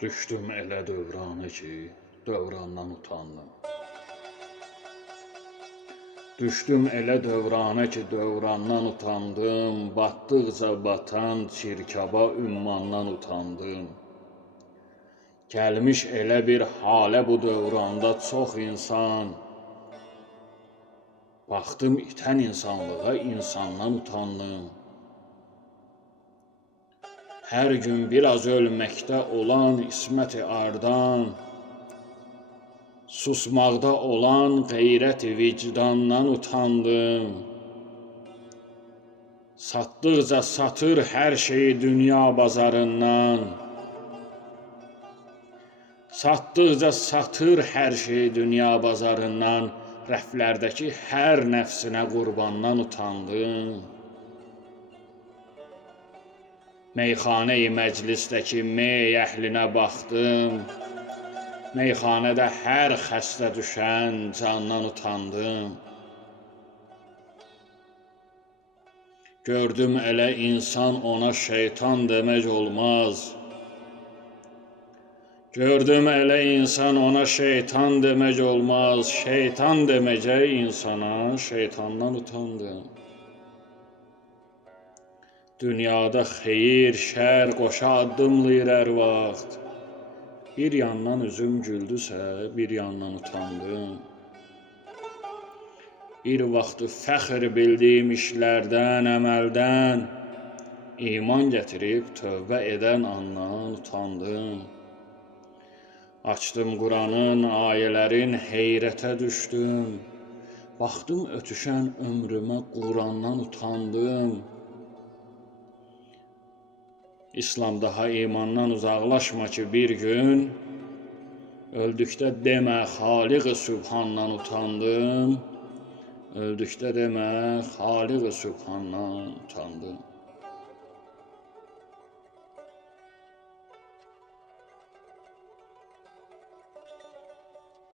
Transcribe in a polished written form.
Düşdüm elə dövrana ki, dövrandan utandım. Düşdüm elə dövrana ki, dövrandan utandım. Batdıqca batan çirkaba ümmandan utandım. Gəlmiş elə bir halə bu dövranda çox insan. Baxdım itən insanlığa, insandan utandım. Hər gün biraz ölməkdə olan İsmət-i Ardan, susmaqda olan qeyrət-i vicdandan utandım. Satdıqca satır hər şeyi dünya bazarından. Satdıqca satır hər şeyi dünya bazarından. Rəflərdəki hər nəfsinə qurbandan utandım. Meyxane-i məclisdəki mey əhlinə baxdım. Meyxanədə hər xəstə düşən candan utandım. Gördüm elə insan ona şeytan demək olmaz. Gördüm elə insan ona şeytan demək olmaz. Şeytan deməcə insana şeytandan utandım. Dünyada xeyir, şər qoşa addımlayır hər vaxt. Bir yandan üzüm güldüsə, bir yandan utandım. Bir vaxtı fəxr bildiyim işlərdən, əməldən, iman gətirib tövbə edən andan utandım. Açdım Quranın, ayələrin, heyrətə düşdüm. Baxdım ötüşən ömrümə Qurandan utandım. İslam daha imandan uzaqlaşma ki bir gün, öldükdə demə Xaliq-i Sübhandan utandım. Öldükdə demə Xaliq-i Sübhandan utandım.